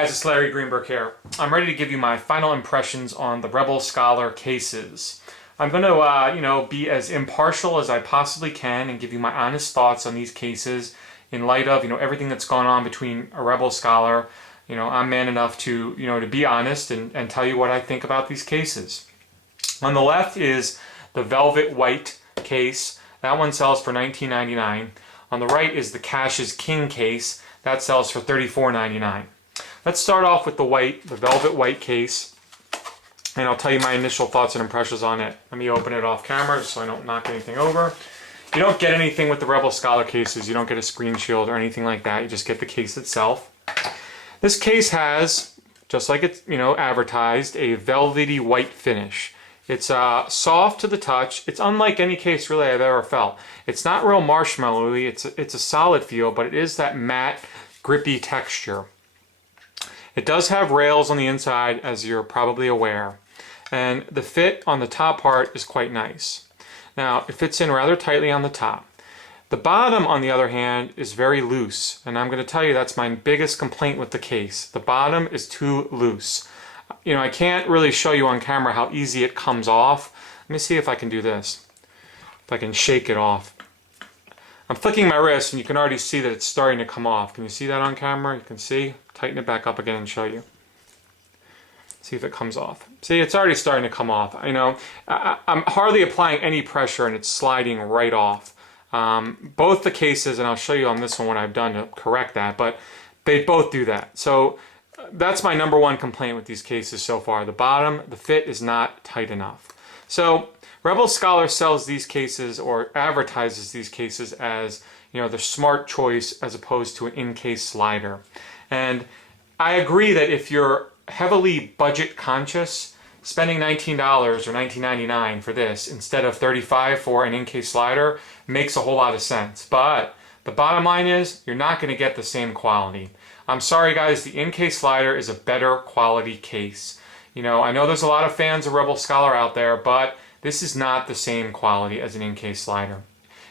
guys, it's Larry Greenberg here. I'm ready to give you my final impressions on the Rebel Scholar cases. I'm going to, be as impartial as I possibly can and give you my honest thoughts on these cases in light of, everything that's gone on between a Rebel Scholar. I'm man enough to, to be honest and tell you what I think about these cases. On the left is the Velvet White case. That one sells for $19.99. On the right is the Cash is King case. That sells for $34.99. Let's start off with the Velvet White case, and I'll tell you my initial thoughts and impressions on it. Let me open it off camera so I don't knock anything over. You don't get anything with the Rebel Scholar cases. You don't get a screen shield or anything like that. You just get the case itself. This case has, just like it's advertised, a velvety white finish. It's soft to the touch. It's unlike any case really I've ever felt. It's not real marshmallowy. It's a solid feel, but it is that matte, grippy texture. It does have rails on the inside, as you're probably aware, and the fit on the top part is quite nice. Now, it fits in rather tightly on the top. The bottom, on the other hand, is very loose, and I'm going to tell you that's my biggest complaint with the case. The bottom is too loose. I can't really show you on camera how easy it comes off. Let me see if I can do this. If I can shake it off. I'm flicking my wrist and you can already see that it's starting to come off. Can you see that on camera? You can see. Tighten it back up again and show you. See if it comes off. See, it's already starting to come off. I'm hardly applying any pressure and it's sliding right off. Both the cases, and I'll show you on this one what I've done to correct that, but they both do that. So that's my number one complaint with these cases so far. The bottom, the fit is not tight enough. So Rebel Scholar sells these cases or advertises these cases as the smart choice as opposed to an in-case slider. And I agree that if you're heavily budget conscious, spending $19 or $19.99 for this instead of $35 for an in-case slider makes a whole lot of sense. But the bottom line is you're not going to get the same quality. I'm sorry guys, the in-case slider is a better quality case. I know there's a lot of fans of Rebel Scholar out there, but this is not the same quality as an in-case slider.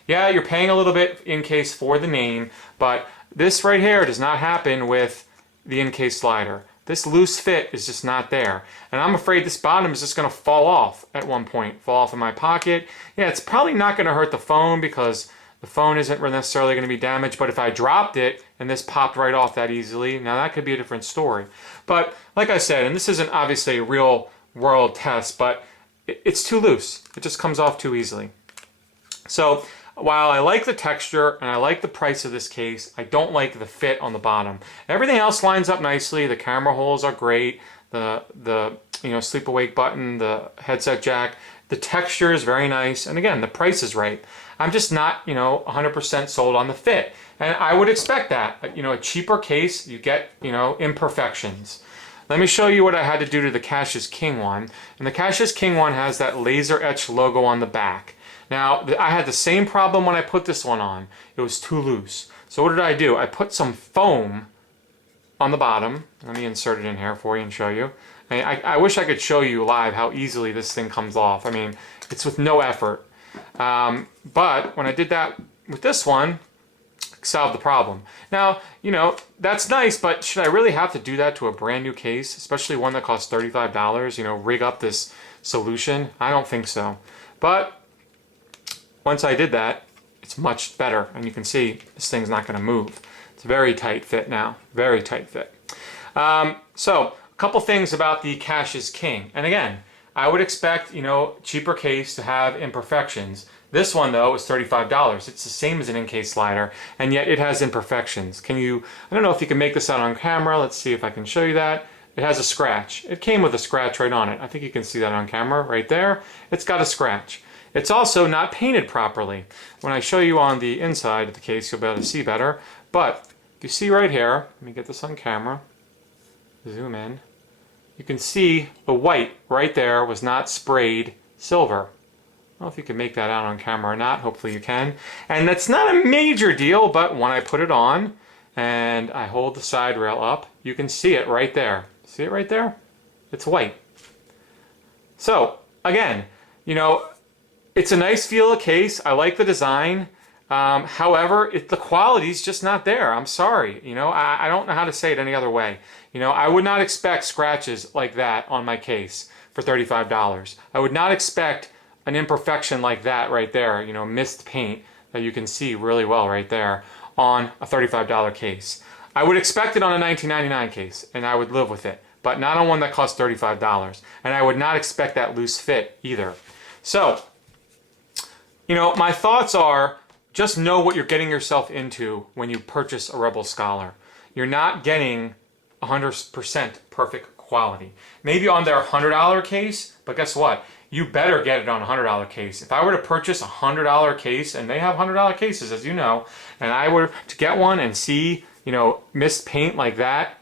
Yeah, you're paying a little bit in-case for the name, but this right here does not happen with the in-case slider. This loose fit is just not there. And I'm afraid this bottom is just going to fall off at one point, fall off in my pocket. Yeah, it's probably not going to hurt the phone because the phone isn't necessarily going to be damaged, but if I dropped it and this popped right off that easily, now that could be a different story. But like I said, and this isn't obviously a real world test, but it's too loose. It just comes off too easily. So while I like the texture and I like the price of this case, I don't like the fit on the bottom. Everything else lines up nicely. The camera holes are great. The sleep awake button, the headset jack, the texture is very nice. And again, the price is right. I'm just not, 100% sold on the fit. And I would expect that. A cheaper case, you get, imperfections. Let me show you what I had to do to the Cash is King one. And the Cash is King one has that laser etched logo on the back. Now, I had the same problem when I put this one on. It was too loose. So what did I do? I put some foam on the bottom. Let me insert it in here for you and show you. I wish I could show you live how easily this thing comes off. It's with no effort. But when I did that with this one, solved the problem. Now, that's nice, but should I really have to do that to a brand new case, especially one that costs $35, rig up this solution? I don't think so. But once I did that, it's much better, and you can see this thing's not going to move. It's a very tight fit now, very tight fit. So a couple things about the Cash is King. And again, I would expect, cheaper case to have imperfections. This one, though, is $35. It's the same as an in-case slider, and yet it has imperfections. I don't know if you can make this out on camera. Let's see if I can show you that. It has a scratch. It came with a scratch right on it. I think you can see that on camera right there. It's got a scratch. It's also not painted properly. When I show you on the inside of the case, you'll be able to see better. But if you see right here, let me get this on camera, zoom in, you can see the white right there was not sprayed silver. I don't know if you can make that out on camera or not. Hopefully you can. And that's not a major deal, but when I put it on and I hold the side rail up, you can see it right there. See it right there? It's white. So, again, it's a nice feel of case. I like the design. However, the quality's just not there. I'm sorry. I don't know how to say it any other way. I would not expect scratches like that on my case for $35. I would not expect an imperfection like that right there, missed paint that you can see really well right there on a $35 case. I would expect it on a $19.99 case, and I would live with it, but not on one that costs $35. And I would not expect that loose fit either. So, my thoughts are, just know what you're getting yourself into when you purchase a Rebel Scholar. You're not getting 100% perfect quality. Maybe on their $100 case, but guess what? You better get it on a $100 case. If I were to purchase a $100 case, and they have $100 cases, as you know, and I were to get one and see, missed paint like that,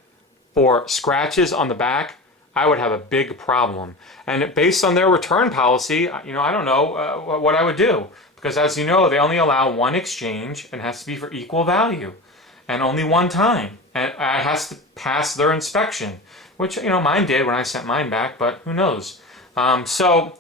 or scratches on the back, I would have a big problem. And based on their return policy, I don't know what I would do. Because as you know, they only allow one exchange and it has to be for equal value. And only one time. And it has to pass their inspection. Which, mine did when I sent mine back, but who knows. So,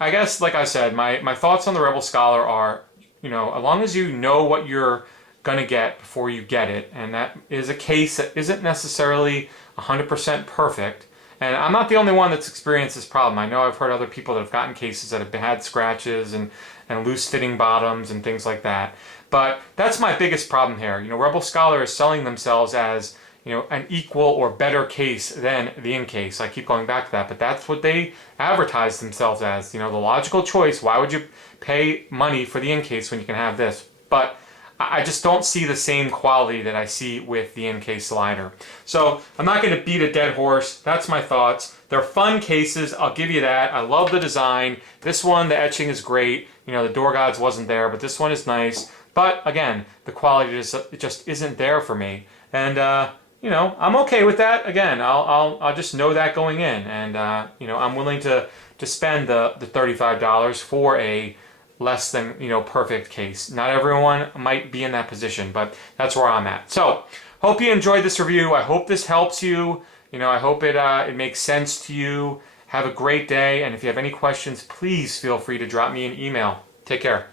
I guess, like I said, my thoughts on the Rebel Scholar are, as long as you know what you're going to get before you get it, and that is a case that isn't necessarily 100% perfect. And I'm not the only one that's experienced this problem. I know I've heard other people that have gotten cases that have had scratches and loose fitting bottoms and things like that. But that's my biggest problem here. Rebel Scholar is selling themselves as, an equal or better case than the in-case. I keep going back to that, but that's what they advertise themselves as. The logical choice. Why would you pay money for the in-case when you can have this? But I just don't see the same quality that I see with the in-case slider. So I'm not going to beat a dead horse. That's my thoughts. They're fun cases. I'll give you that. I love the design. This one, the etching is great. The Door Gods wasn't there, but this one is nice. But again, the quality just isn't there for me. And I'm okay with that. Again, I'll just know that going in, and I'm willing to spend the $35 for a less than perfect case. Not everyone might be in that position, but that's where I'm at. So hope you enjoyed this review. I hope this helps you. I hope it makes sense to you. Have a great day, and if you have any questions, please feel free to drop me an email. Take care.